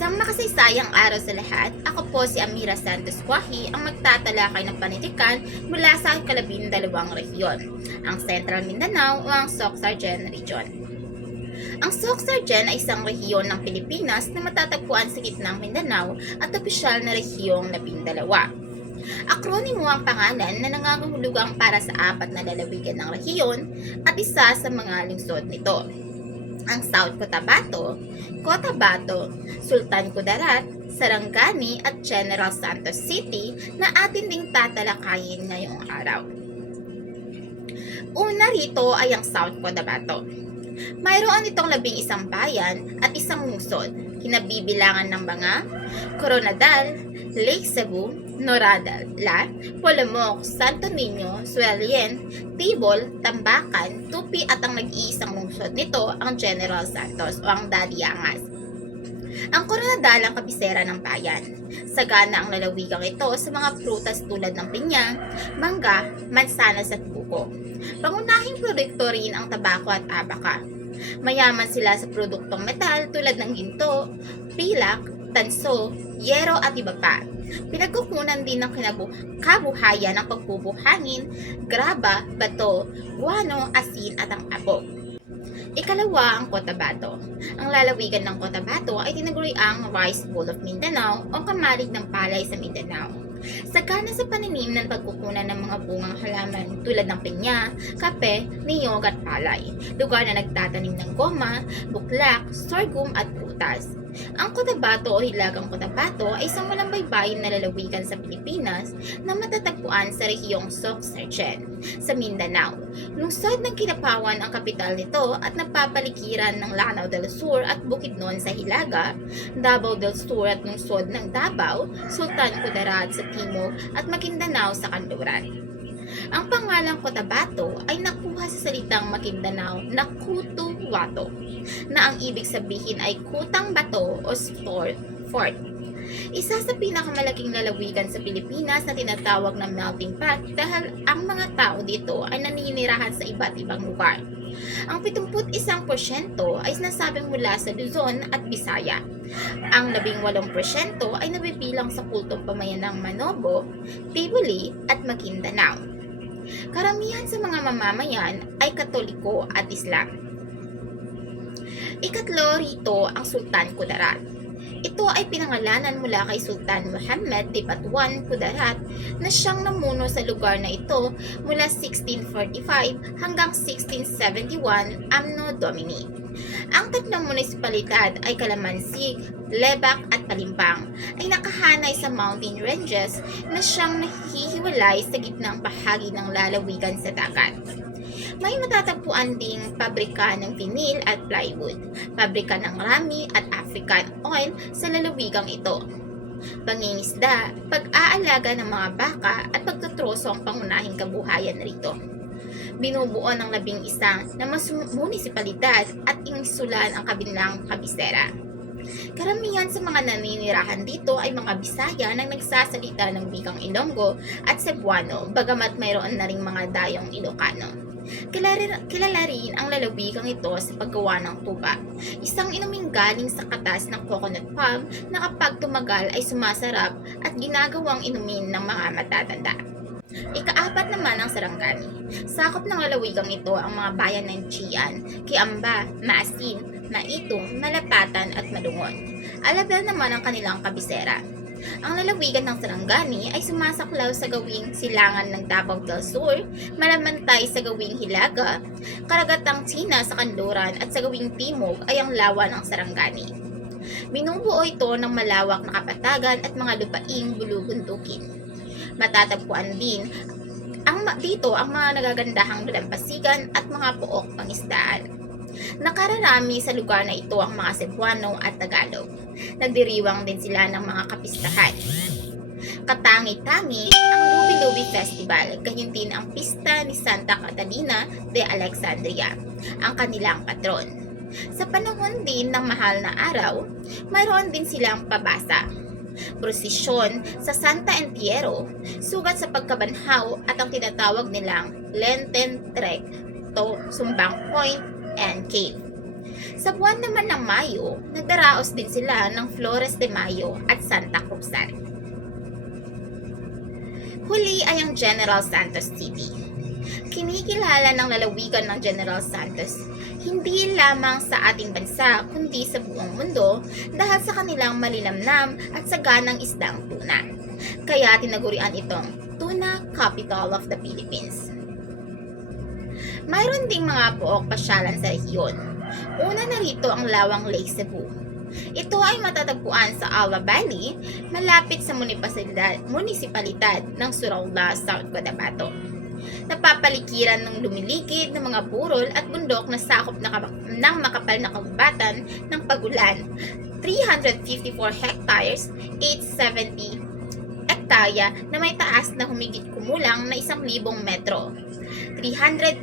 Isang makasaysayang araw sa lahat, ako po si Amira Santos Quahi ang magtatalakay ng panitikan mula sa 12 rehiyon, ang Central Mindanao o ang Soc-Sargen Region. Ang Soc-Sargen ay isang rehiyon ng Pilipinas na matatagpuan sa gitnang Mindanao at opisyal na rehiyong 12. Akronimo ang pangalan na nangangahulugang para sa 4 na lalawigan ng rehiyon at isa sa mga lungsod nito. Ang South Cotabato, Sultan Kudarat, Sarangani at General Santos City na atin ding tatalakayin ngayong araw. Una rito ay ang South Cotabato. Mayroon itong 11 bayan at isang lungsod, kinabibilangan ng mga Coronadal, Lake Cebu, Noradala, Polomoc, Santo Niño, Sualien, Tibol, Tambacan, Tupi at ang nag-iisang lungsod nito ang General Santos o ang Daliangas. Ang Coronadal ang kabisera ng bayan. Sagana ang lalawigang ito sa mga prutas tulad ng pinya, mangga, mansanas at buko. Pangunahing produkto rin ang tabako at abaka. Mayaman sila sa produktong metal tulad ng ginto, pilak, tanso, yero at iba pa. Pinagkukunan din ng kabuhayan ng pagbubuhangin, graba, bato, guano, asin at ang abog. Ikalawa ang Cotabato. Ang lalawigan ng Cotabato ay tinaguri ang Rice Bowl of Mindanao o kamalig ng palay sa Mindanao. Sagana sa pananim ng pagkukunan ng mga bungang halaman tulad ng pinya, kape, niyog at palay. Lugar na nagtatanim ng goma, buklak, sorghum at prutas. Ang Cotabato o Hilagang Cotabato ay isang walang baybayin na lalawigan sa Pilipinas na matatagpuan sa rehiyong Soc-Sargen sa Mindanao. Lungsod ng Kinapawan ang kapital nito at napapaligiran ng Lanao del Sur at Bukidnon sa Hilaga, Davao del Sur at lungsod ng Davao, Sultan Kudarat sa timog at Maguindanao sa kanluran. Ang pangalang Cotabato ay nakuha sa salitang Maguindanao na Kutu-Wato, na ang ibig sabihin ay kutang bato o fort. Isa sa pinakamalaking lalawigan sa Pilipinas na tinatawag na melting pot dahil ang mga tao dito ay naninirahan sa iba't ibang lugar. Ang 71% ay nasabing mula sa Luzon at Bisaya. Ang 18% ay nabibilang sa kultong pamayanang Manobo, Tiboli at Maguindanao. Karamihan sa mga mamamayan ay Katoliko at Islam. Ikatlo rito ang Sultan Kudarat. Ito ay pinangalanan mula kay Sultan Muhammad Tibatuan Kudarat na siyang namuno sa lugar na ito mula 1645 hanggang 1671 Anno Domini. Ang tatlong munisipalidad ay Calamansig, Lebac at Palimpang ay nakahanay sa mountain ranges na siyang nahihiwalay sa gitnang bahagi ng lalawigan sa dagat. May matatagpuan ding pabrika ng vinyl at plywood, pabrika ng rami at African oil sa lalawigang ito. Pangingisda, pag-aalaga ng mga baka at pagtutroso ang pangunahing kabuhayan rito. Binubuo ng 11 na munisipalidad at insulan ang kabilang kabisera. Karamihan sa mga naninirahan dito ay mga Bisaya na nagsasalita ng wikang Ilonggo at Cebuano, bagamat mayroon na ring mga dayong Ilocano. Kilala rin ang lalawigang ito sa paggawa ng tuba, isang inuming galing sa katas ng coconut palm na kapag tumagal ay sumasarap at ginagawang inumin ng mga matatanda. Ika-4 naman ang Sarangani. Sakop ng lalawigang ito ang mga bayan ng Chian, Kiamba, Maasin, Maitong, Malapatan at Malungon. Alabel naman ang kanilang kabisera. Ang lalawigan ng Sarangani ay sumasaklaw sa gawing silangan ng Davao del Sur, Malamantay sa gawing Hilaga, Karagatang China sa kanluran at sa gawing Timog ay ang lawa ng Sarangani. Binubuo ito ng malawak na kapatagan at mga lupaing bulubundukin. Matatagpuan din dito ang mga nagagandahang dalampasigan at mga pook pangisdaan. Nakararami sa lugar na ito ang mga Cebuano at Tagalog. Nagdiriwang din sila ng mga kapistahan. Katangi-tangi ang Lubi-Lubi Festival, gayon din ang pista ni Santa Catalina de Alexandria, ang kanilang patron. Sa panahon din ng mahal na araw, mayroon din silang pabasa, prosesyon sa Santa Entierro, sugat sa pagkabanhaw at ang tinatawag nilang Lenten Trek to Sumbang Point and Cave. Sa buwan naman ng Mayo, nagdaraos din sila ng Flores de Mayo at Santa Cruzan. Huli ay ang General Santos City. Kinikilala ng lalawigan ng General Santos hindi lamang sa ating bansa kundi sa buong mundo dahil sa kanilang malinamnam at saganang isdang tuna. Kaya tinagurian itong Tuna Capital of the Philippines. Mayroon ding mga pook pasyalan sa rehiyon. Una na rito ang Lawang Lake Cebu. Ito ay matatagpuan sa Alva Valley, malapit sa munisipalidad ng Suralda, South Cotabato. Napapaligiran ng lumilikid ng mga burol at bundok na sakop ng makapal na kagubatan ng pagulan, 354 hectares, 870 hektarya na may taas na humigit kumulang na 1,000 metro, 3,300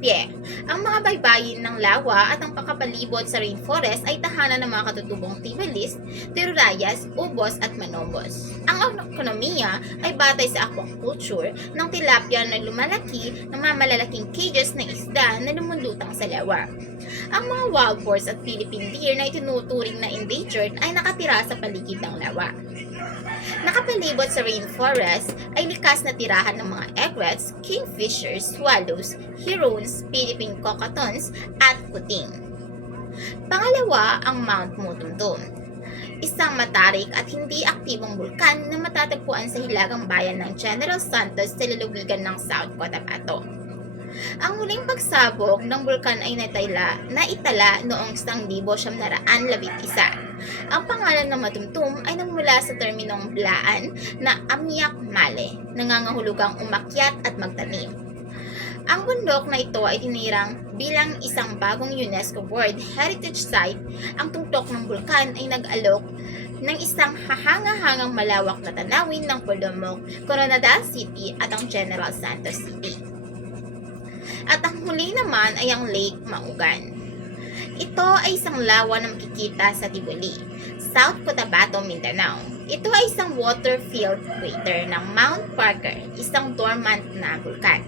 pie. Ang mga baybayin ng lawa at ang pakapalibot sa rainforest ay tahanan ng mga katutubong tibalis, tirurayas, ubos at manobos. Ang ekonomiya ay batay sa aquaculture ng tilapia na lumalaki ng mga malalaking cages na isda na lumulutang sa lawa. Ang mga wild boars at Philippine deer na itinuturing na endangered ay nakatira sa paligid ng lawa. Nakapalibot sa rainforest ay likas na tirahan ng mga egrets, kingfishers, swallows, herons, Philippine cockatoons, at kuting. Pangalawa ang Mount Mutumtum, isang matarik at hindi aktibong bulkan na matatagpuan sa hilagang bayan ng General Santos sa lalawigan ng South Cotabato. Ang huling pagsabog ng bulkan ay naitala noong 1911. Ang pangalan ng Matumtum ay nagmula sa terminong Blaan na Amiak Male, nangangahulugang umakyat at magtanim. Ang bundok na ito ay tinirang bilang isang bagong UNESCO World Heritage Site. Ang tungtok ng bulkan ay nag-alok ng isang hahanga-hangang malawak na tanawin ng Polomok, Coronadal City at ang General Santos City. At ang huli naman ay ang Lake Maugan. Ito ay isang lawa na makikita sa Tibuli, South Cotabato, Mindanao. Ito ay isang water-filled crater ng Mount Parker, isang dormant na bulkan.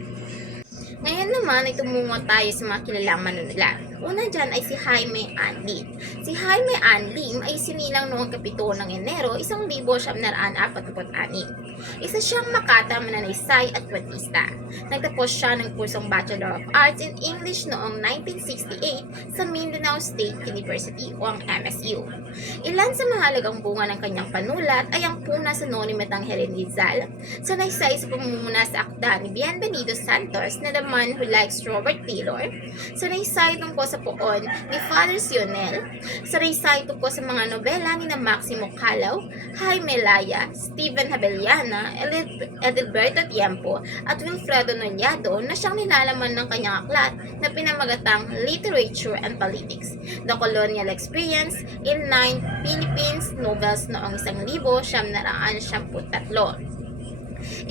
Ngayon naman ay tumungo tayo sa mga kilalang manunulat. Una dyan ay si Jaime Anlim. Si Jaime Anlim ay sinilang noong 7 ng Enero 1946. Isa siyang Makata, mananaysay at kwentista. Nagtapos siya ng kursong Bachelor of Arts in English noong 1968 sa Mindanao State University o ang MSU. Ilan sa mahalagang bunga ng kanyang panulat ay ang Puna sa Nonimetang Helen Rizal, sanaysay sa pamumuna sa akda ni Bienvenido Santos na The Man Who Likes Robert Taylor, sanaysay tungkol sa poon ni Father Sionel, sanaysay tungkol sa mga nobela ni na Maximo Calaw, Jaime Laya, Stephen Habeliana, Edilberto Tiempo at Wilfredo Nollado na siyang nilalaman ng kanyang aklat na pinamagatang Literature and Politics, The Colonial Experience in 9 Philippines Novels noong 1973.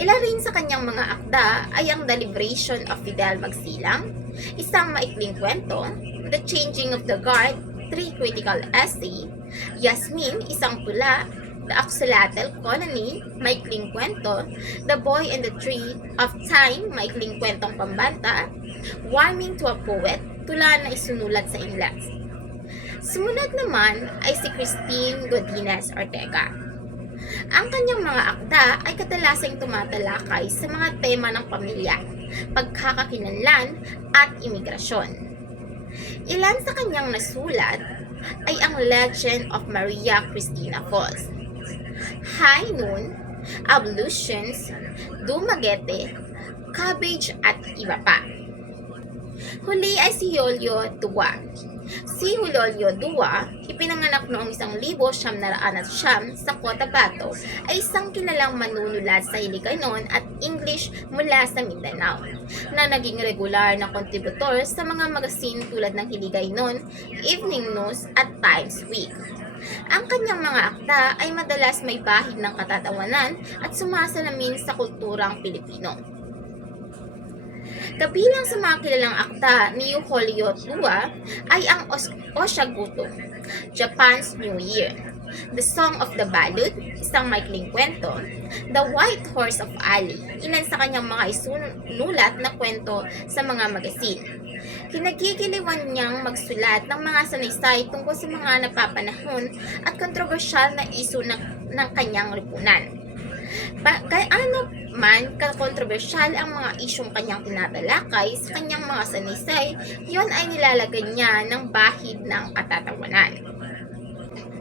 Ilan rin sa kanyang mga akda ay ang The Liberation of Fidel Magsilang, isang maikling kwento, The Changing of the Guard, 3 critical essay, Yasmin, isang tula, The Axolotl Colony, maikling kwento, The Boy and the Tree of Time, maikling kwentong pambanta, Warming to a Poet, tula na isunulat sa Ingles. Sumunod naman ay si Christine Godinez Ortega. Ang kanyang mga akda ay kadalasang tumatalakay sa mga tema ng pamilya, pagkakakilanlan at imigrasyon. Ilan sa kanyang nasulat ay ang Legend of Maria Cristina Falls, High Noon, Ablutions, Dumaguete, Cabbage at iba pa. Huli ay si Julio Dua. Si Julio Dua, ipinanganak noong 1909 sa Cotabato, ay isang kilalang manunulat sa Hiligaynon at English mula sa Mindanao, na naging regular na kontributor sa mga magasin tulad ng Hiligaynon, Evening News at Times Week. Ang kanyang mga akda ay madalas may bahid ng katatawanan at sumasalamin sa kulturang Pilipino. Kabilang sa mga kilalang akda ni Julio Dua ay ang Oshaguto, Japan's New Year, The Song of the Balud, isang maikling kwento, The White Horse of Ali, ilan sa kanyang mga isunulat na kwento sa mga magasin. Kinagigiliwan niyang magsulat ng mga sanaysay tungkol sa mga napapanahon at kontrobersyal na isu ng kanyang lipunan. Ano man kakontrobersyal ang mga isyong kanyang tinatalakay sa kanyang mga sanaysay, yon ay nilalagyan niya ng bahid ng katatawanan.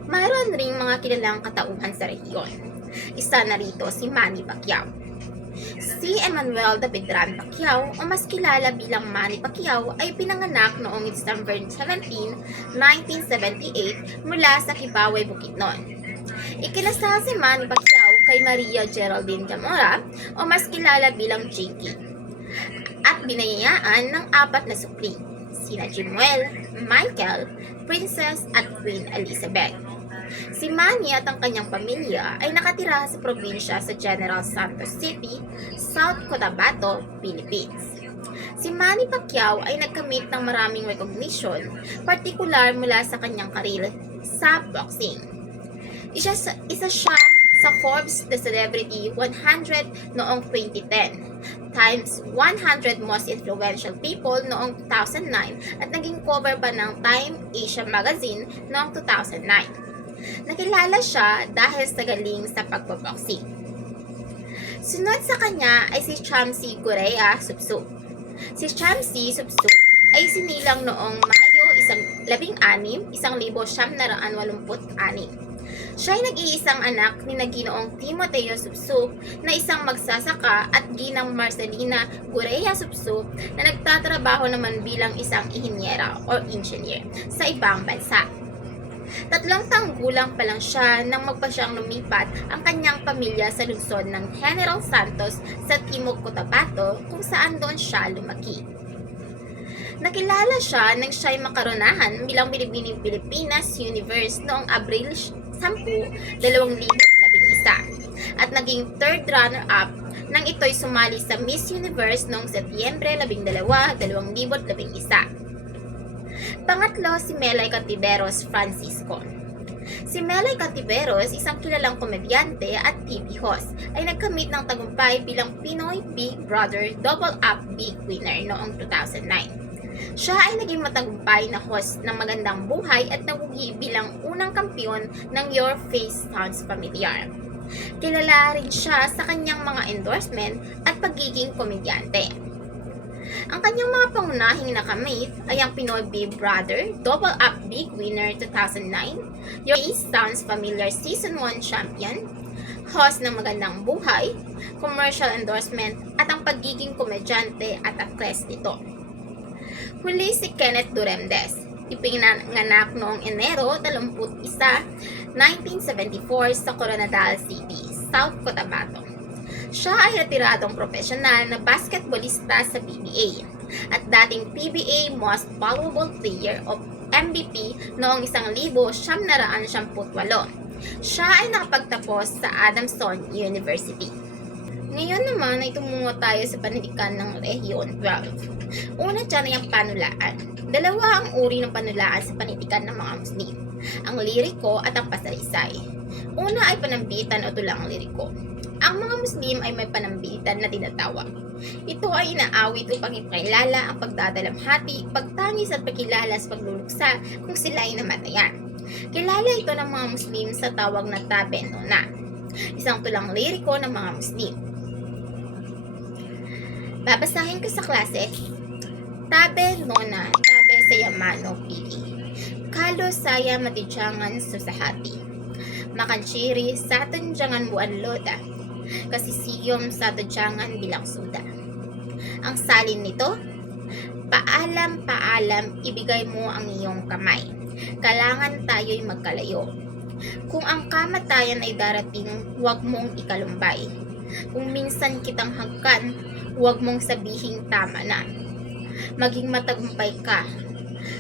Mayroon ring mga kilalang katauhan sa rehiyon. Isa na rito si Manny Pacquiao. Si Emmanuel Davidran Pacquiao, o mas kilala bilang Manny Pacquiao, ay pinanganak noong December 17, 1978 mula sa Kibawe, Bukidnon. Ikinasal si Manny Pacquiao kay Maria Geraldine Zamora, o mas kilala bilang Jinky, at binayaan ng 4 na supli, sina Jimuel, Michael, Princess at Queen Elizabeth. Si Manny at ang kanyang pamilya ay nakatira sa probinsya sa General Santos City, South Cotabato, Philippines. Si Manny Pacquiao ay nagkamit ng maraming recognition, partikular mula sa kanyang karir sa boxing. Isa siya sa Forbes The Celebrity 100 noong 2010, Times 100 Most Influential People noong 2009 at naging cover pa ng Time Asia Magazine noong 2009. Nakilala siya dahil sa galing sa pagbaboxing. Sunod sa kanya ay si Chamsi Gurea Subsub. Si Chamsi Subsub ay sinilang noong Mayo 16, 1986. Siya ay nag-iisang anak ni Ginoong Timoteo Subsub na isang magsasaka at Ginang Marcelina Gurea Subsub na nagtatrabaho naman bilang isang ihinyera o engineer sa ibang bansa. 3 taong gulang pa lang siya nang magpasyang lumipat ang kanyang pamilya sa lungsod ng General Santos sa Timog Cotabato kung saan doon siya lumaki. Nakilala siya nang siya'y makaronahan bilang Binibining Pilipinas Universe noong Abril 10, 2011 at naging 3rd runner-up nang ito'y sumali sa Miss Universe noong Setyembre 12, 2011. Pangatlo, si Melay Cantiveros Francisco. Si Melay Cantiveros, isang kilalang komedyante at TV host, ay nagkamit ng tagumpay bilang Pinoy Big Brother Double Up Big Winner noong 2009. Siya ay naging matagumpay na host ng Magandang Buhay at nagugi bilang unang kampiyon ng Your Face Sounds Familiar. Kilala rin siya sa kanyang mga endorsement at pagiging komedyante. Ang kanyang mga pangunahing nakamit ay ang Pinoy Big Brother Double Up Big Winner 2009, Your Face Sounds Familiar Season 1 Champion, host ng Magandang Buhay, commercial endorsement at ang pagiging komedyante at actress nito. Huli si Kenneth Duremdes, ipinanganak noong Enero 31, 1974 sa Coronadal City, South Cotabato. Siya ay retiradong profesional na basketballista sa PBA at dating PBA Most Valuable Player of MVP noong 1978. Siya ay nakapagtapos sa Adamson University. Ngayon naman ay tumungo tayo sa panitikan ng Rehiyon 12. Una dyan ay ang panulaan. 2 ang uri ng panulaan sa panitikan ng mga Muslim, ang liriko at ang pasalaysay. Una ay panambitan o tulang liriko. Ang mga Muslim ay may panambitan na tinatawag. Ito ay inaawit upang ipakilala ang pagdadalamhati, pagtangis at pagkilala sa pagluluksa kung sila ay namatayan. Kilala ito ng mga Muslim sa tawag na tabe nona, isang tulang liriko ng mga Muslim. Babasahin ko sa klase. Tabe nona, tabe sa Yamano pili. Kalo saya matidyangan susahati. Makanchiri sa tunjangan buwan loda. Kasisiyom sa tudyangan bilang suda. Ang salin nito, paalam, ibigay mo ang iyong kamay. Kailangan tayo'y magkalayo. Kung ang kamatayan ay darating, huwag mong ikalumbay. Kung minsan kitang hagkan, huwag mong sabihing tama na. Maging matagumpay ka,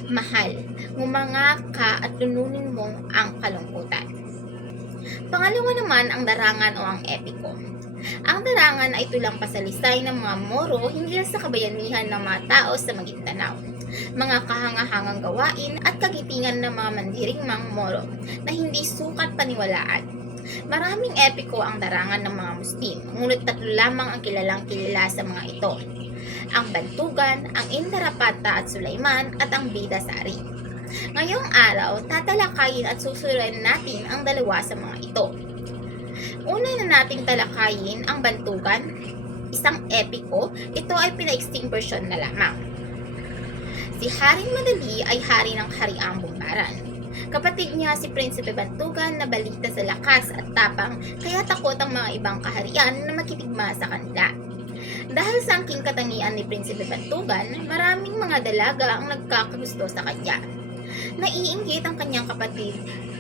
mahal, ngumanga ka at lununin mo ang kalungkutan. Pangalawa naman ang darangan o ang epiko. Ang darangan ay tulang pasalisay ng mga Moro hinggil sa kabayanihan ng mga tao sa Maguindanao, mga kahangahangang gawain at kagitingan ng mga mandirigmang Moro na hindi sukat sukat paniwalaan. Maraming epiko ang larangan ng mga Muslim, ngunit tatlo lamang ang kilalang-kilala sa mga ito. Ang Bantugan, ang Indarapata at Sulaiman at ang Bidasari. Ngayong araw, tatalakayin at susulan natin ang dalawa sa mga ito. Una na nating talakayin ang Bantugan, isang epiko. Ito ay pina-extinct version na lamang. Si Haring Madali ay hari ng Hariang Bumbaran. Kapatid niya si Prinsipe Bantugan na balita sa lakas at tapang, kaya takot ang mga ibang kaharian na makitigma sa kanila. Dahil sa angking katangian ni Prinsipe Bantugan, maraming mga dalaga ang nagkakagusto sa kanya. Naiinggit ang kanyang kapatid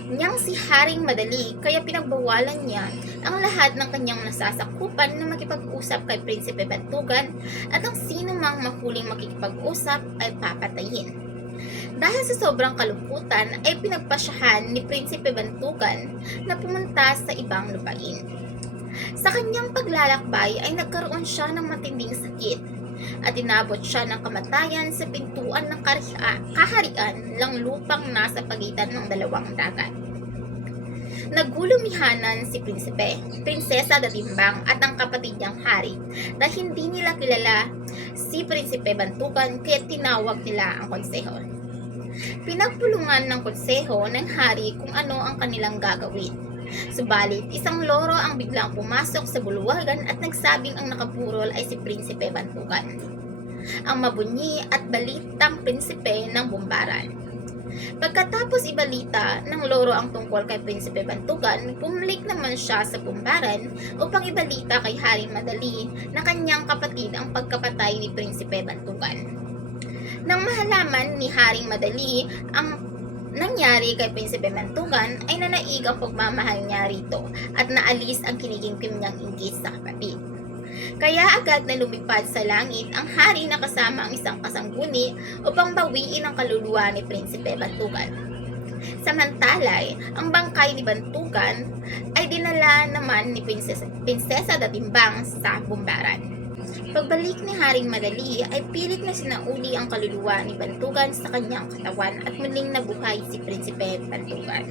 niyang si Haring Madali, kaya pinagbawalan niya ang lahat ng kanyang nasasakupan na makipag-usap kay Prinsipe Bantugan at ang sino mang mahuling makikipag-usap ay papatayin. Dahil sa sobrang kalungkutan ay pinagpasyahan ni Prinsipe Bantugan na pumunta sa ibang lupain. Sa kanyang paglalakbay ay nagkaroon siya ng matinding sakit at inabot siya ng kamatayan sa pintuan ng kaharian ng lupang nasa pagitan ng dalawang dagat. Nagulumihanan si Prinsipe, Prinsesa Datimbang at ang kapatid niyang hari dahil hindi nila kilala si Prinsipe Bantugan kaya tinawag nila ang konseho. Pinagpulungan ng konseho ng hari kung ano ang kanilang gagawin. Subalit, isang loro ang biglang pumasok sa bulwagan at nagsabing ang nakapurol ay si Prinsipe Bantugan, ang mabunyi at balitang prinsipe ng Bumbaran. Pagkatapos ibalita ng loro ang tungkol kay Prinsipe Bantugan, bumalik naman siya sa Bumbaran upang ibalita kay Haring Madali na kanyang kapatid ang pagkapatay ni Prinsipe Bantugan. Nang mahalaman ni Haring Madali ang nangyari kay Prinsipe Bantugan, ay nanaig ang pagmamahal niya rito at naalis ang kinigimkim niyang inggit sa kapatid. Kaya agad na lumipad sa langit ang hari na kasama ang isang kasangguni upang bawiin ang kaluluwa ni Prinsipe Bantugan. Samantalay, ang bangkay ni Bantugan ay dinala naman ni Prinsesa Datimbang sa Bumbaran. Pagbalik ni Haring Madali ay pilit na sinauli ang kaluluwa ni Bantugan sa kanyang katawan at muling nabuhay si Prinsipe Bantugan.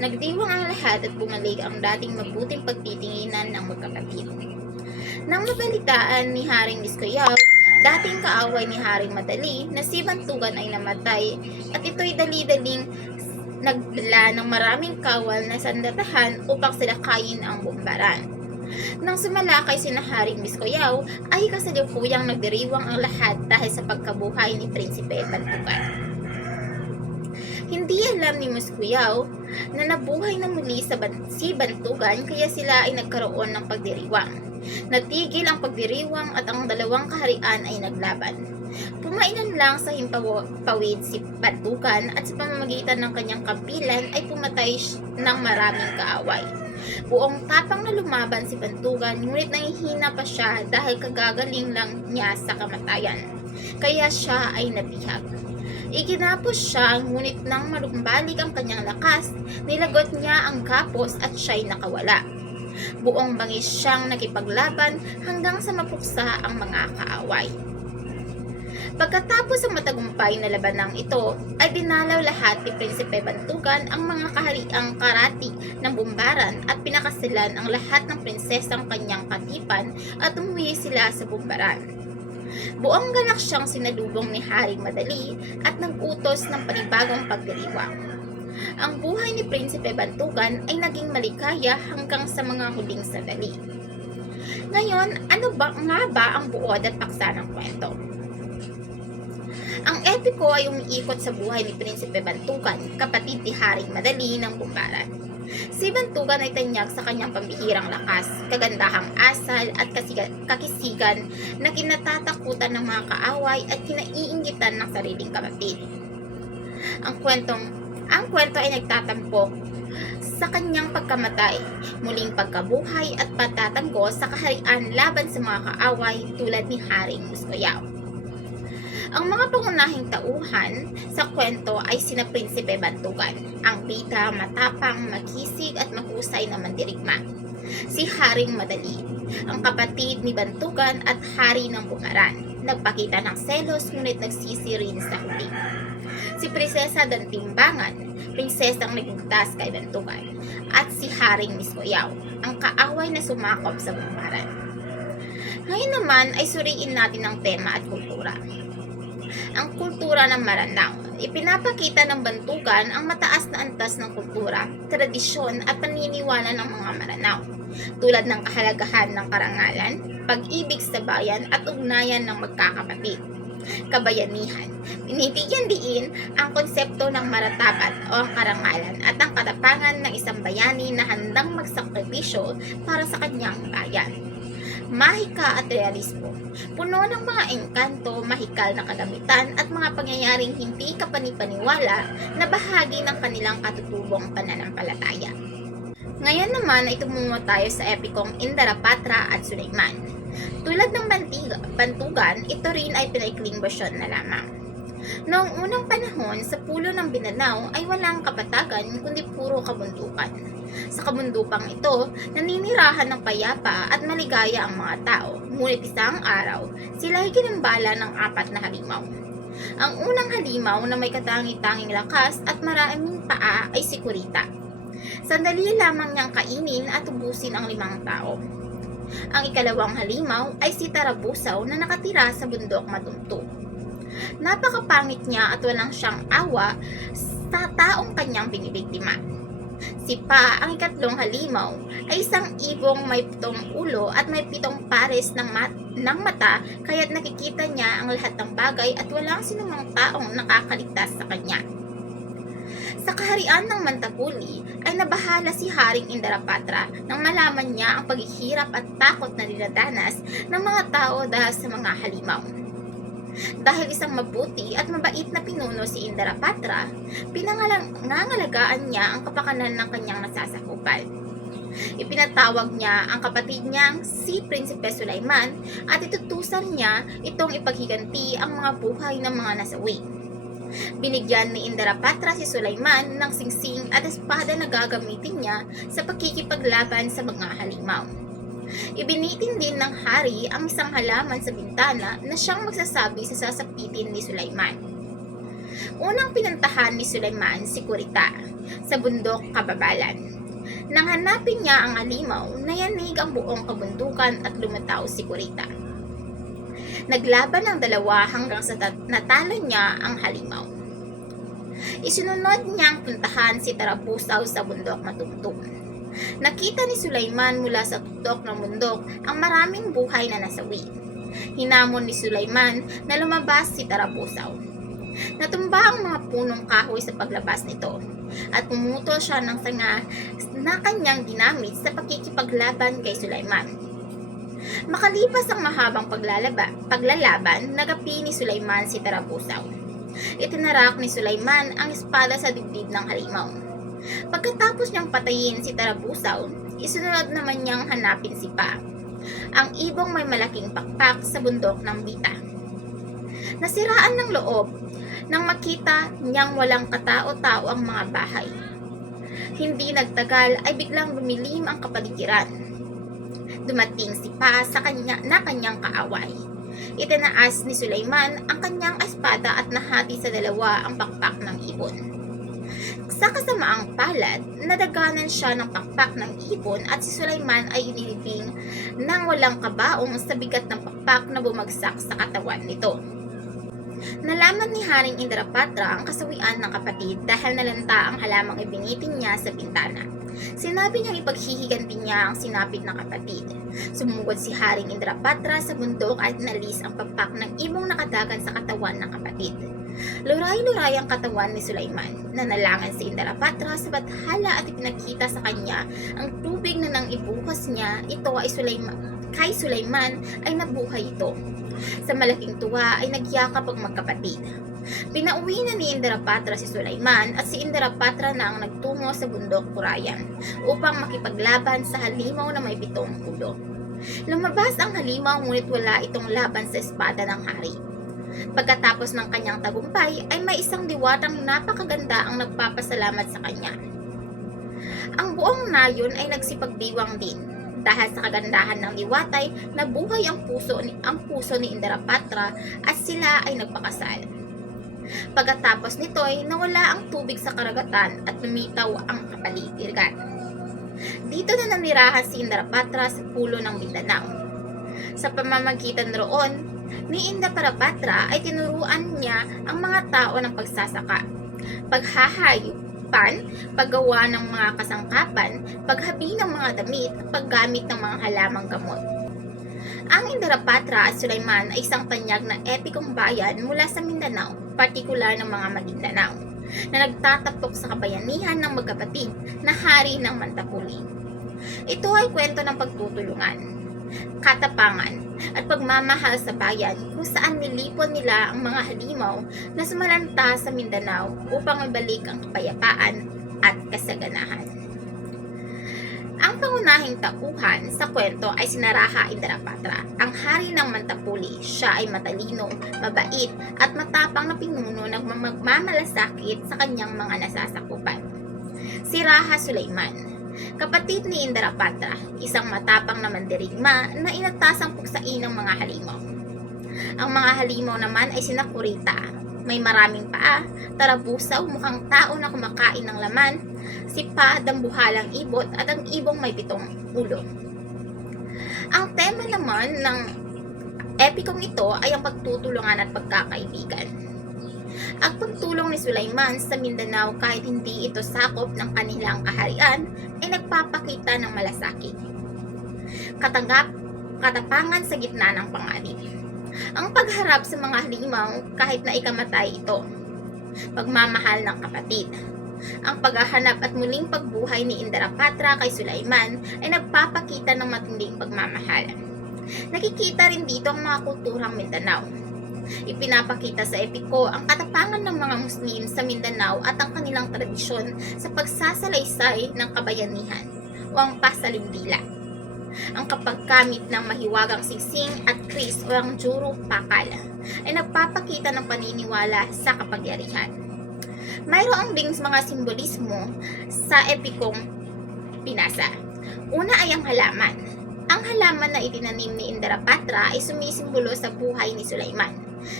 Nagdiwang ang lahat at bumalik ang dating mabuting pagtitinginan ng magkapatid. Nang mabalitaan ni Haring Viscoyao, dating kaaway ni Haring Madali, na si Bantugan ay namatay at ito'y dali-daling nagdala ng maraming kawal na sandatahan upang silakayin ang Bumbaran. Nang sumalakay sina Haring Viscoyao ay kasalukuyang nagdiriwang ang lahat dahil sa pagkabuhay ni Prinsipe Bantugan. Hindi alam ni Viscoyao na nabuhay na muli si Bantugan kaya sila ay nagkaroon ng pagdiriwang. Natigil ang pagdiriwang at ang dalawang kaharian ay naglaban. Pumainan lang sa himpawid si Bantugan at sa pamamagitan ng kanyang kapilan ay pumatay ng maraming kaaway. Buong tapang na lumaban si Bantugan, ngunit nangihina pa siya dahil kagagaling lang niya sa kamatayan. Kaya siya ay nabihag. Iginapos siya, ngunit nang malumbalik ang kanyang lakas, nilagot niya ang gapos at siya'y nakawala. Buong bangis siyang nakipaglaban hanggang sa mapuksa ang mga kaaway. Pagkatapos ng matagumpay na labanang ito, ay dinalaw lahat ni Prinsipe Bantugan ang mga kahariang karati ng Bumbaran at pinakasalan ang lahat ng prinsesang kanyang katipan at umuwi sila sa Bumbaran. Buong galak siyang sinalubong ni Haring Madali at nag-utos ng panibagong pagdiriwang. Ang buhay ni Prinsipe Bantugan ay naging maligaya hanggang sa mga huling sandali. Ngayon, ano ba ang buod at paksa ng kwento? Ang epiko ay umiikot sa buhay ni Prinsipe Bantugan, kapatid ni Haring Madali ng Bumbaran. Si Bantugan ay tanyag sa kanyang pambihirang lakas, kagandahang asal at kakisigan na kinatatakutan ng mga kaaway at kinaiingitan ng sariling kapatid. Ang kwento ay nagtatampok sa kanyang pagkamatay, muling pagkabuhay at pagtatanggol sa kaharian laban sa mga kaaway tulad ni Haring Viscoyao. Ang mga pangunahing tauhan sa kwento ay sina Prinsipe Bantugan, ang bida, matapang, makisig at mahusay na mandirigma. Si Haring Madali, ang kapatid ni Bantugan at hari ng Bumbaran, nagpakita ng selos ngunit nagsisi rin sa huli. Si Prinsesa Datimbangan, prinsesang nagligtas kay Bantukan, at si Haring Mismoyaw, ang kaaway na sumakop sa bumbaran. Ngayon naman ay suriin natin ang tema at kultura. Ang kultura ng Maranao. Ipinapakita ng Bantukan ang mataas na antas ng kultura, tradisyon at paniniwala ng mga Maranao, tulad ng kahalagahan ng karangalan, pag-ibig sa bayan at ugnayan ng magkakapatid. Kabayanihan. Binibigyan diin ang konsepto ng maratabat o ang karangalan at ang katapangan ng isang bayani na handang magsakripisyo para sa kanyang bayan. Mahika at realismo. Puno ng mga engkanto, mahikal na kagamitan at mga pangyayaring hindi kapanipaniwala na bahagi ng kanilang katutubong pananampalataya. Ngayon naman ay tumungo tayo sa epikong Indarapatra at Sulaiman. Tulad ng Bantugan, ito rin ay pinaikling bersyon na lamang. Noong unang panahon, sa pulo ng Mindanao ay walang kapatagan kundi puro kabundukan. Sa kabundukang ito, naninirahan ng payapa at maligaya ang mga tao, ngunit isang araw, sila ay ginambala ng 4 na halimaw. Ang unang halimaw na may katangi-tanging lakas at maraming paa ay si Kurita. Sandali lamang niyang kainin at ubusin ang 5 tao. Ang ikalawang halimaw ay si Tarabusaw na nakatira sa bundok Matumtu. Napakapangit niya at walang siyang awa sa taong kanyang binibiktima. Si Pa, ang ikatlong halimaw, ay isang ibong may 7 ulo at may 7 pares ng mata, kaya't nakikita niya ang lahat ng bagay at walang sinumang taong nakakaligtas sa kanya. Sa kaharian ng Mantapuli ay nabahala si Haring Indarapatra nang malaman niya ang paghihirap at takot na dinadanas ng mga tao dahil sa mga halimaw. Dahil isang mabuti at mabait na pinuno si Indarapatra, pinangangalagaan niya ang kapakanan ng kanyang nasasakupan. Ipinatawag niya ang kapatid niyang si Prinsipe Sulaiman at itutusan niya itong ipaghiganti ang mga buhay ng mga nasawi. Binigyan ni Indarapatra si Sulaiman ng singsing at espada na gagamitin niya sa pagkikipaglaban sa mga halimaw. Ibinitin din ng hari ang isang halaman sa bintana na siyang magsasabi sa sasapitin ni Sulaiman. Unang pinuntahan ni Sulaiman si Kurita sa bundok Kababalan. Nang hanapin niya ang halimaw, nayanig ang buong kabundukan at lumataw si Kurita. Naglaban ang dalawa hanggang sa natalo niya ang halimaw. Isinunod niyang puntahan si Tarabusaw sa bundok Matumtu. Nakita ni Sulaiman mula sa tuktok ng bundok ang maraming buhay na nasawi. Hinamon ni Sulaiman na lumabas si Tarabusaw. Natumba ang mga punong kahoy sa paglabas nito at pumutol siya ng sanga na kanyang ginamit sa pagkikipaglaban kay Sulaiman. Makalipas ang mahabang paglalaban, nagapi ni Sulaiman si Tarabusaw. Itinarak ni Sulaiman ang espada sa dibdib ng halimaw. Pagkatapos niyang patayin si Tarabusaw, isunod naman niyang hanapin si Pa, ang ibong may malaking pakpak sa bundok ng Bita. Nasiraan ng loob nang makita niyang walang katao-tao ang mga bahay. Hindi nagtagal ay biglang lumilim ang kapaligiran. Dumating si Pa sa kanyang kaaway. Itinaas ni Sulaiman ang kanyang espada at nahati sa dalawa ang pakpak ng ibon. Sa kasamaang palad, nadaganan siya ng pakpak ng ibon at si Sulaiman ay inilibing nang walang kabaong sa bigat ng pakpak na bumagsak sa katawan nito. Nalaman ni Haring Indarapatra ang kasawian ng kapatid dahil nalanta ang halamang ibinitin niya sa bintana. Sinabi niyang ipaghihiganti niya ang sinapit ng kapatid. Sumugod si Haring Indarapatra sa bundok at nalis ang pakpak ng ibong nakadagan sa katawan ng kapatid. Luray-luray ang katawan ni Sulaiman. Nanalangan si Indarapatra sa bathala at ipinakita sa kanya ang tubig na nang ibuhos niya kay Sulaiman ay nabuhay ito. Sa malaking tuwa ay nagyakap ang magkapatid. Pinauwi na ni Indarapatra si Sulaiman at si Indarapatra na ang nagtungo sa bundok Kurayan upang makipaglaban sa halimaw na may 7 ulo. Lumabas ang halimaw ngunit wala itong laban sa espada ng hari. Pagkatapos ng kanyang tagumpay ay may isang diwatang napakaganda ang nagpapasalamat sa kanya. Ang buong nayon ay nagsipagdiwang din. Dahil sa kagandahan ng liwatay, nabuhay ang puso ni Indarapatra at sila ay nagpakasal. Pagkatapos nito'y nawala ang tubig sa karagatan at lumitaw ang kapaligiran. Dito na nanirahan si Indrapatra sa pulo ng Mindanao. Sa pamamagitan roon, ni Indrapatra ay tinuruan niya ang mga tao ng pagsasaka, paghahayupan, paggawa ng mga kasangkapan, paghabi ng mga damit at paggamit ng mga halamang gamot. Ang Indrapatra at Sulaiman ay isang tanyag na epikong bayan mula sa Mindanao, partikular ng mga Maguindanao, na nagtatapok sa kabayanihan ng magkapatid na hari ng Mantapuli. Ito ay kwento ng pagtutulungan, katapangan, at pagmamahal sa bayan kung saan nilipon nila ang mga halimaw na sumalanta sa Mindanao upang mabalik ang kapayapaan at kasaganahan. Ang pangunahing tauhan sa kwento ay si Naraha Indrapatra, ang hari ng Mantapuli. Siya ay matalino, mabait at matapang na pinuno na magmamalasakit sa kanyang mga nasasakupan. Si Raha Sulaiman, kapatid ni Indrapatra, isang matapang na mandirigma na inatasang puksain ng mga halimaw. Ang mga halimaw naman ay sina Kurita, may maraming paa, tarabusaw, mukhang tao na kumakain ng laman, sipa, dambuhalang ibot at ang ibong may 7 ulo. Ang tema naman ng epikong ito ay ang pagtutulungan at pagkakaibigan. Ang pagtulong ni Sulaiman sa Mindanao kahit hindi ito sakop ng kanilang kaharian ay nagpapakita ng malasakit, katapangan sa gitna ng panganib, ang pagharap sa mga halimaw kahit na ikamatay ito, pagmamahal ng kapatid. Ang paghahanap at muling pagbuhay ni Indrapatra kay Sulaiman ay nagpapakita ng matinding pagmamahal. Nakikita rin dito ang mga kulturang Mindanao. Ipinapakita sa epiko ang katapangan ng mga Muslim sa Mindanao at ang kanilang tradisyon sa pagsasalaysay ng kabayanihan o ang pasalindila. Ang kapagkamit ng mahiwagang singsing at kris o ang juro pakal ay nagpapakita ng paniniwala sa kapangyarihan. Mayroong ding mga simbolismo sa epikong pinasa. Una ay ang halaman. Ang halaman na itinanim ni Indrapatra ay sumisimbolo sa buhay ni Sulaiman.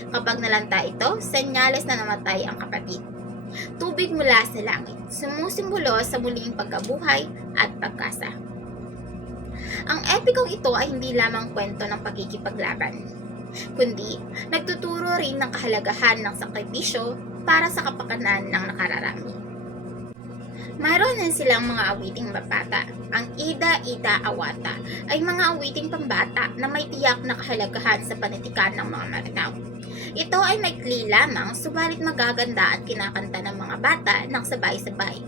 Kapag nalanta ito, senyales na namatay ang kapatid. Tubig mula sa langit, sumusimbolo sa muling pagkabuhay at pagkasa. Ang epikong ito ay hindi lamang kwento ng pagkikipaglaban, kundi nagtuturo rin ng kahalagahan ng sakripisyo para sa kapakanan ng nakararami. Mayroon din silang mga awiting pambata. Ang Ida Ida Awata ay mga awiting pambata na may tiyak na kahalagahan sa panitikan ng mga Maranao. Ito ay maikli lamang, subalit magaganda at kinakanta ng mga bata ng sabay-sabay.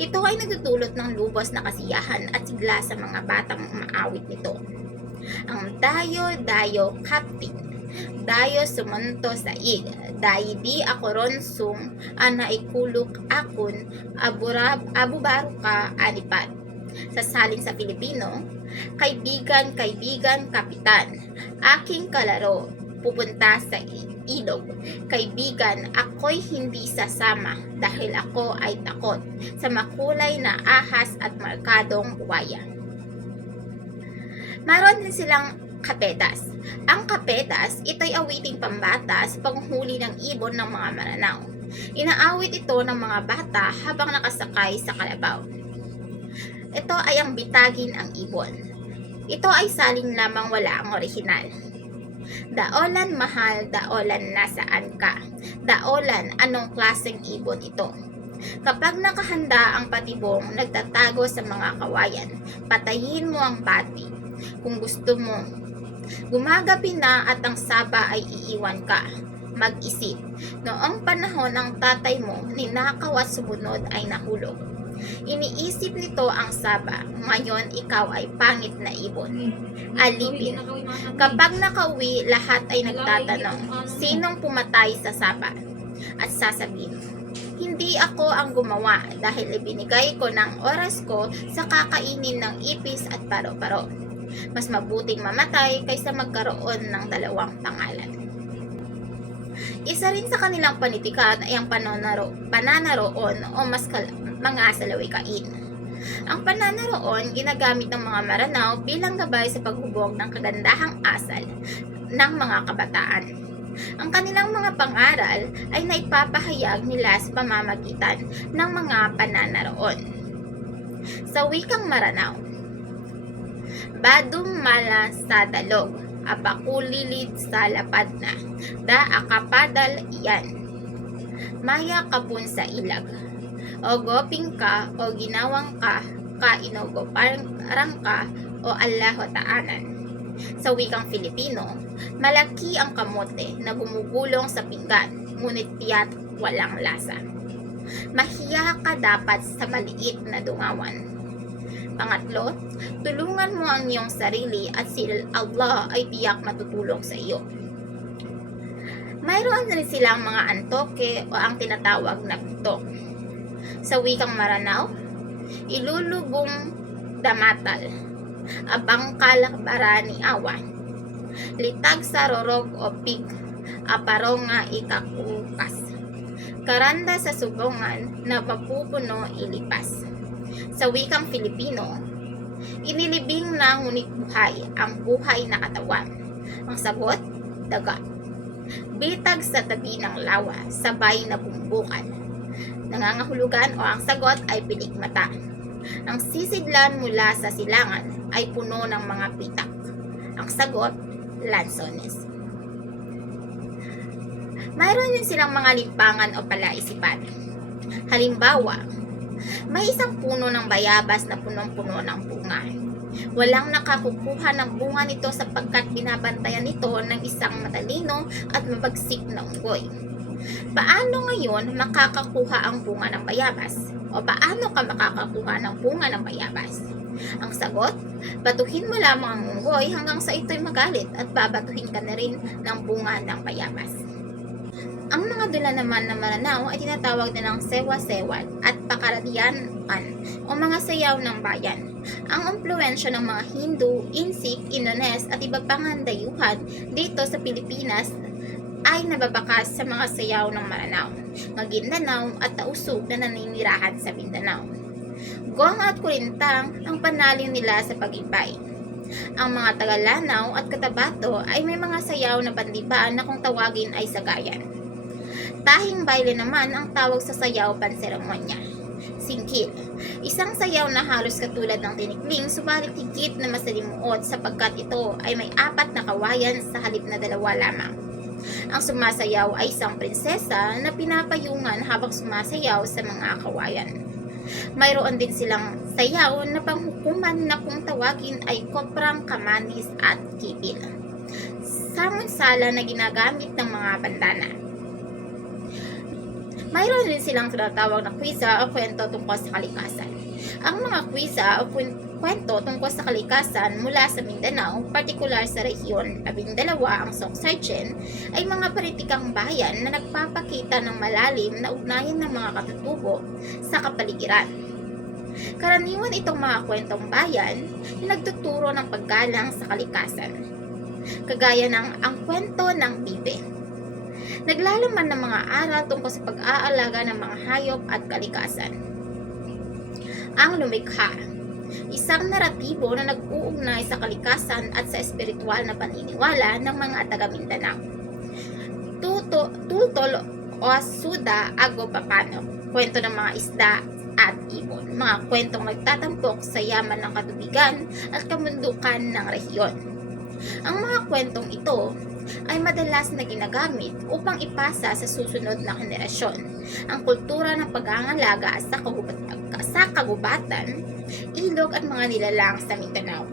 Ito ay nagdudulot ng lubos na kasiyahan at sigla sa mga batang umaawit nito. Ang dayo-dayo kaptin, dayo sumunto sa ig, dayi di ako ronsung, anaikuluk akun, abubaru ka anipat. Sa salin sa Filipino, kaibigan, kaibigan, kapitan, aking kalaro, pupunta sa ilog. Kaibigan, ako'y hindi sasama dahil ako ay takot sa makulay na ahas at markadong buwaya. Mayroon din silang kapedas. Ang kapedas, ito'y awiting pambata sa panghuli ng ibon ng mga Maranao. Inaawit ito ng mga bata habang nakasakay sa kalabaw. Ito ay ang bitagin ang ibon. Ito ay salin lamang, wala ang orihinal. Daolan mahal, daolan nasaan ka? Daolan, anong klaseng ibon ito? Kapag nakahanda ang patibong nagtatago sa mga kawayan, patayin mo ang pati. Kung gusto mo, gumagabi na at ang saba ay iiwan ka. Mag-isip, noong panahon ng tatay mo, ninakaw at sumunod ay nahulog. Iniisip nito ang saba, ngayon ikaw ay pangit na ibon. Alipin, kapag nakauwi, lahat ay nagtatanong, sinong pumatay sa saba? At sasabihin, hindi ako ang gumawa dahil ibinigay ko ng oras ko sa kakainin ng ipis at paro-paro. Mas mabuting mamatay kaysa magkaroon ng 2 pangalan. Isa rin sa kanilang panitikan ay ang pananaroon o mga salawikain. Ang pananaroon ginagamit ng mga Maranao bilang gabay sa paghubog ng kagandahang asal ng mga kabataan. Ang kanilang mga pangaral ay naipapahayag nila sa pamamagitan ng mga pananaroon. Sa wikang Maranao, Badum mala sa dalog, apakulilid sa lapad na, da akapadal iyan. Maya kapun sa ilag, o goping ka o ginawang ka, kainogo parang ka o Allahu Ta'anan. Sa wikang Filipino, malaki ang kamote na gumugulong sa pinggan, ngunit tiyak walang lasa. Mahiya ka dapat sa maliit na dungawan. Pangatlo, tulungan mo ang iyong sarili at si Allah ay tiyak na tutulong sa iyo. Mayroon rin silang mga antoke o ang tinatawag na pitok. Sa wikang Maranao, ilulubong damatal, abang kalakbarani awan, litag sa rorog o pig, aparonga ikakukas, karanda sa subongan na mapupuno ilipas. Sa wikang Filipino, inilibing na ngunit buhay ang buhay na katawan. Ang sagot, daga. Bitag sa tabi ng lawa, sabay na bumbukan. Nangangahulugan o ang sagot ay pilikmata. Ang sisidlan mula sa silangan ay puno ng mga pitak. Ang sagot, lansones. Mayroon din silang mga limpangan o palaisipan. Halimbawa, may isang puno ng bayabas na punong-puno ng bunga. Walang nakakukuha ng bunga nito sapagkat binabantayan nito ng isang matalino at mabagsik na unggoy. Paano ngayon makakakuha ang bunga ng bayabas? O paano ka makakakuha ng bunga ng bayabas? Ang sagot, batuhin mo lamang ang unggoy hanggang sa ito'y magalit at babatuhin ka na rin ng bunga ng bayabas. Ang mga dula naman ng Maranao ay tinatawag nilang sewa-sewat at pakaradianan o mga sayaw ng bayan. Ang impluwensya ng mga Hindu, Insik, Inones at iba pang dayuhan dito sa Pilipinas ay nababakas sa mga sayaw ng Maranao, Maguindanao at Tausug na naninirahan sa Mindanao. Gong at Kulintang ang panalin nila sa pag-ibay. Ang mga Tagalanaw at Cotabato ay may mga sayaw na pandiba na kung tawagin ay sagayan. Tahing baile naman ang tawag sa sayaw panseremonya. Singkil, isang sayaw na halos katulad ng tinikling subalit higit na masalimuot sapagkat ito ay may 4 na kawayan sa halip na 2 lamang. Ang sumasayaw ay isang prinsesa na pinapayungan habang sumasayaw sa mga kawayan. Mayroon din silang sayaw na panghukuman na kung tawagin ay koprang, kamanis at kipil. Samon-sala na ginagamit ng mga bandana. Mayroon din silang tinatawag na kwiza o kwento tungkol sa kalikasan. Ang mga kwiza o kwento tungkol sa kalikasan mula sa Mindanao, partikular sa rehiyon 12 ang Soxargen, ay mga politikang bayan na nagpapakita ng malalim na ugnayan ng mga katutubo sa kapaligiran. Karaniwan itong mga kwentong bayan na nagtuturo ng paggalang sa kalikasan, kagaya ng ang kwento ng Bibe. Naglalaman ng mga aral tungkol sa pag-aalaga ng mga hayop at kalikasan. Ang lumikha, isang naratibo na nag-uugnay sa kalikasan at sa espiritual na paniniwala ng mga taga-Mindanao. Tutol o Suda Ago Papano, kwento ng mga isda at ibon, mga kwentong nagtatampok sa yaman ng katubigan at kamundukan ng rehiyon. Ang mga kwentong ito ay madalas na ginagamit upang ipasa sa susunod na henerasyon ang kultura ng pag-aangalaga sa kagubatan, ilog at mga nilalang sa Mindanao.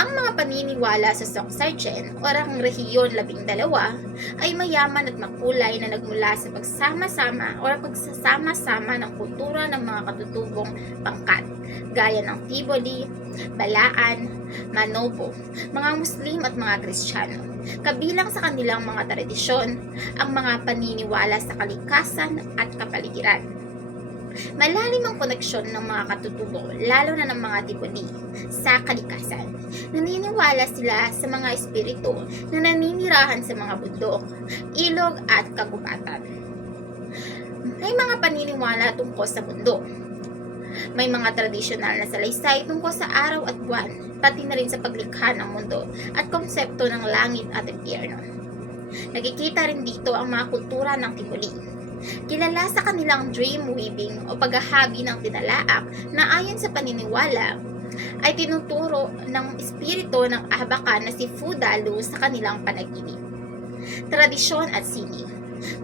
Ang mga paniniwala sa Soxargen o ang rehiyon 12 ay mayaman at makulay na nagmula sa pagsama-sama o pagsasama-sama ng kultura ng mga katutubong pangkat, gaya ng Tiboli, Balaan, Manobo, mga Muslim at mga Kristiyano. Kabilang sa kanilang mga tradisyon ang mga paniniwala sa kalikasan at kapaligiran. Malalim ang koneksyon ng mga katutubo, lalo na ng mga Tiboli, sa kalikasan. Naniniwala sila sa mga espiritu na naninirahan sa mga bundok, ilog at kagubatan. May mga paniniwala tungkol sa mundo. May mga tradisyonal na salaysay tungkol sa araw at buwan, pati na rin sa paglikha ng mundo at konsepto ng langit at impyerno. Nakikita rin dito ang mga kultura ng Tiboli. Kilala sa kanilang dream weaving o paghahabi ng tinalaak na ayon sa paniniwala ay tinuturo ng espiritu ng Abakan na si Fudalu sa kanilang panaginip. Tradisyon at sining.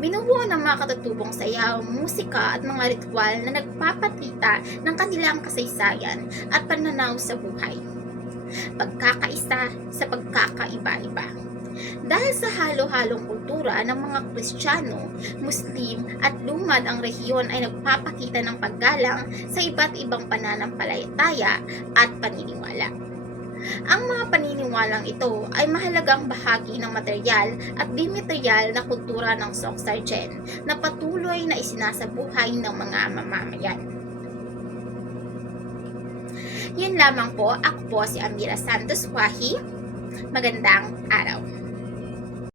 Binubuo ng mga katutubong sayaw, musika at mga ritual na nagpapakita ng kanilang kasaysayan at pananaw sa buhay. Pagkakaisa sa pagkakaiba-iba. Dahil sa halo-halong kultura ng mga Kristiyano, Muslim at lumad ang rehiyon ay nagpapakita ng paggalang sa iba't ibang pananampalataya at paniniwala. Ang mga paniniwalang ito ay mahalagang bahagi ng material at di-material na kultura ng Dzogchen na patuloy na isinasabuhay ng mga mamamayan. Yun lamang po, ako po si Amira Santos Wahi. Magandang araw.